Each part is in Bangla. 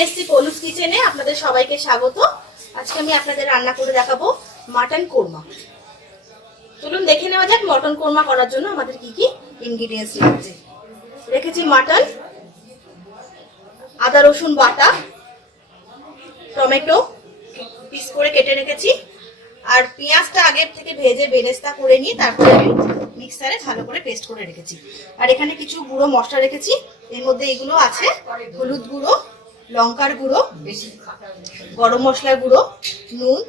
নিয়ে এসেছি পলুস কিচেনে। আপনাদের সবাইকে স্বাগত। আজকে আমি আপনাদের রান্না করে দেখাবো মাটন কোরমা। চলুন দেখে নেওয়া যাক মটন কোরমা করার জন্য আমাদের কি কি ইনগ্রেডিয়েন্টস লাগছে। রেখেছি মাটন, আদা রসুন বাটা, টমেটো পিস করে কেটে রেখেছি, আর পেঁয়াজটা আগের থেকে ভেজে বেরেস্তা করে নিয়ে তারপরে আমি মিক্সারে ভালো করে পেস্ট করে রেখেছি। আর এখানে কিছু গুঁড়ো মশলা রেখেছি। এর মধ্যে এগুলো আছে হলুদ গুঁড়ো, লঙ্কার গুঁড়ো, গরম মশলার গুঁড়ো, নুন,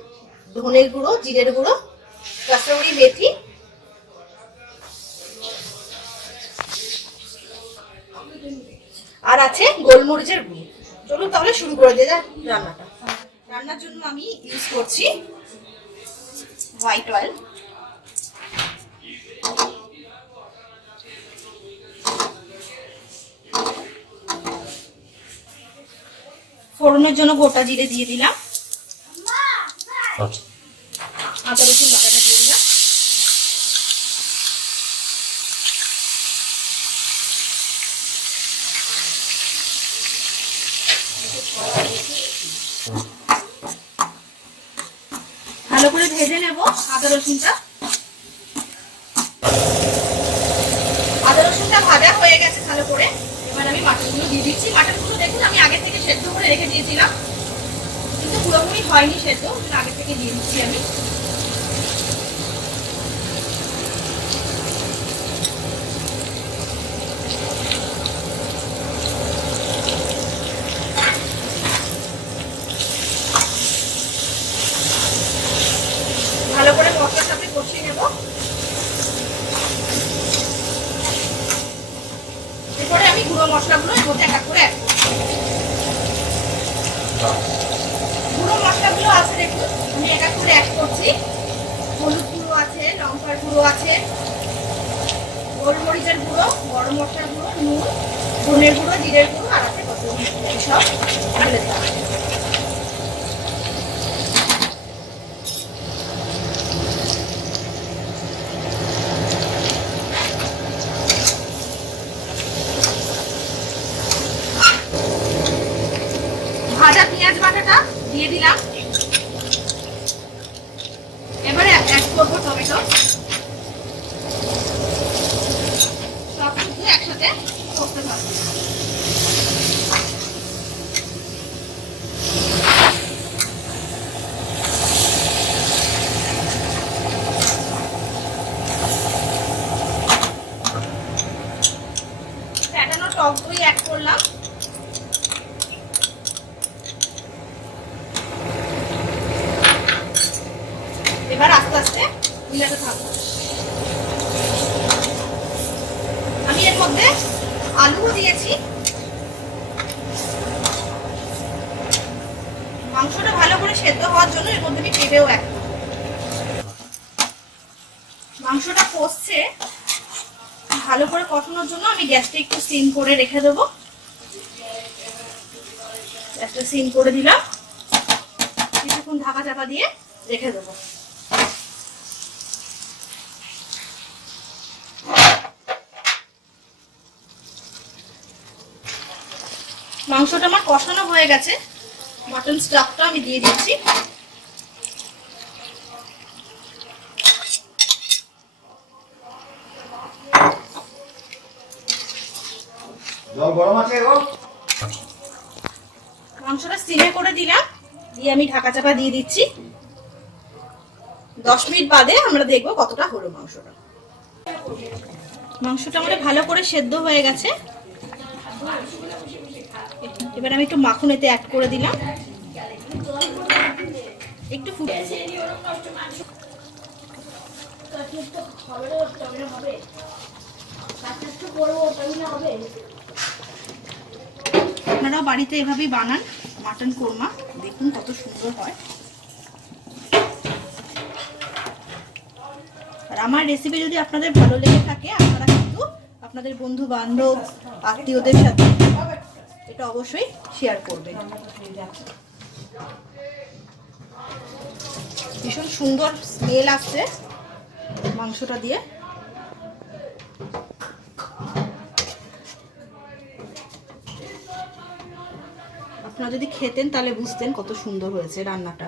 ধনের গুঁড়ো, জিরের গুঁড়ো, কাসুরি মেথি, আর আছে গোলমরিচের গুঁড়ো। চলুন তাহলে শুরু করে দিয়ে যাক রান্নাটা। রান্নার জন্য আমি ইউজ করছি হোয়াইট অয়েল। ফোড়নের জন্য গোটা জিরে দিয়ে দিলাম, আদা রসুন বাটাটা দিয়ে দিলাম, ভালো করে ভেজে নেব আদা রসুনটা। আদা রসুনটা ভাজা হয়ে গেছে ভালো করে। এবার আমি মাটনগুলো দিয়ে দিচ্ছি। মাটনগুলো দেখুন আমি আগে থেকে সেদ্ধ করে রেখে দিয়েছিলাম, কিন্তু পুরোপুরি হয়নি সেদ্ধ, আগে থেকে দিয়ে দিচ্ছি আমি। ভালো করে মশলার সাথে কষিয়ে নেব। এরপরে আমি গুঁড়ো মশলাগুলো এর মধ্যে এক করে গুঁড়ো মশলাগুলো আছে দেখুন আমি এক করে অ্যাড করছি। হলুদ গুঁড়ো আছে, লঙ্কার গুঁড়ো আছে, গোলমরিচের গুঁড়ো, গরম মশলার গুঁড়ো, নুন, ধনের গুঁড়ো, জিরের গুঁড়ো, আর আছে কসুরি মেথি। সব ঢেলে দিলাম। ভাজা পেঁয়াজ বাটাটা দিয়ে দিলাম। এবারে অ্যাড করবো টমেটো। সব কিছু একসাথে করতে হবে। ফ্যাটানো টক দই অ্যাড করলাম। এবার আস্তে আস্তে মিলাতে থাকবো। আমি এর মধ্যে আলুও দিয়েছি। মাংসটা ভালো করে সেদ্ধ হওয়ার জন্য এর মধ্যে আমি পেঁপেও অ্যাড করব। মাংসটা কষছে, ভালো করে কষানোর জন্য আমি গ্যাসটা একটু সিম করে রেখে দেবো। গ্যাসটা সিম করে দিলাম, কিছুক্ষণ ঢাকা চাপা দিয়ে রেখে দেবো। মাংসটা আমার কষানো হয়ে গেছে। মাটন স্টাফটা আমি দিয়ে দিচ্ছি। মাংসটা সিমে করে দিলাম, দিয়ে আমি ঢাকা চাপা দিয়ে দিচ্ছি। 10 মিনিট বাদে আমরা দেখবো কতটা হলো মাংসটা। মাংসটা আমাদের ভালো করে সেদ্ধ হয়ে গেছে। এবার আমি একটু মাখন এতে অ্যাড করে দিলাম, একটু ফুটে। আপনারাও বাড়িতে এভাবেই বানান মাটন কোরমা, দেখুন কত সুন্দর হয়। আর আমার রেসিপি যদি আপনাদের ভালো লেগে থাকে আপনারা কিন্তু আপনাদের বন্ধু বান্ধব আত্মীয়দের সাথে এটা অবশ্যই শেয়ার করবেন। ভীষণ সুন্দর স্মেল আসছে মাংসটা দিয়ে। আপনারা যদি খেতেন তাহলে বুঝতেন কত সুন্দর হয়েছে রান্নাটা।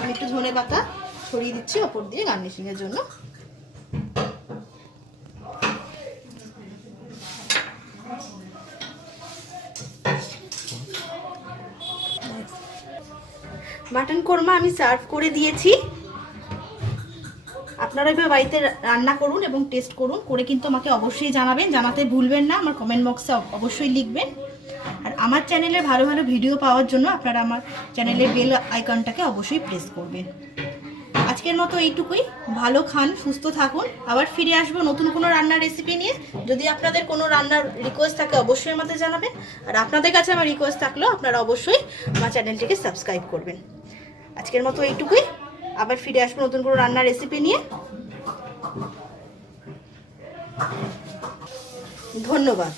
আমি একটু ধনেপাতা ছড়িয়ে দিচ্ছি ওপর দিয়ে গার্নিশিংয়ের জন্য। মাটন কোরমা আমি সার্ভ করে দিয়েছি। আপনারা এবার বাড়িতে রান্না করুন এবং টেস্ট করুন, করে কিন্তু আমাকে অবশ্যই জানাবেন, জানাতে ভুলবেন না, আমার কমেন্ট বক্সে অবশ্যই লিখবেন। আর আমার চ্যানেলে ভালো ভালো ভিডিও পাওয়ার জন্য আপনারা আমার চ্যানেলের বেল আইকনটাকে অবশ্যই প্রেস করবেন। আজকের মতো এইটুকুই। ভালো খান, সুস্থ থাকুন। আবার ফিরে আসবো নতুন কোনো রান্নার রেসিপি নিয়ে। যদি আপনাদের কোনো রান্নার রিকোয়েস্ট থাকে অবশ্যই আমাদের জানাবেন। আর আপনাদের কাছে আমার রিকোয়েস্ট থাকলেও আপনারা অবশ্যই আমার চ্যানেলটিকে সাবস্ক্রাইব করবেন। আজকের মতো এইটুকুই। আবার ফিরে আসবো নতুন কোনো রান্নার রেসিপি নিয়ে। ধন্যবাদ।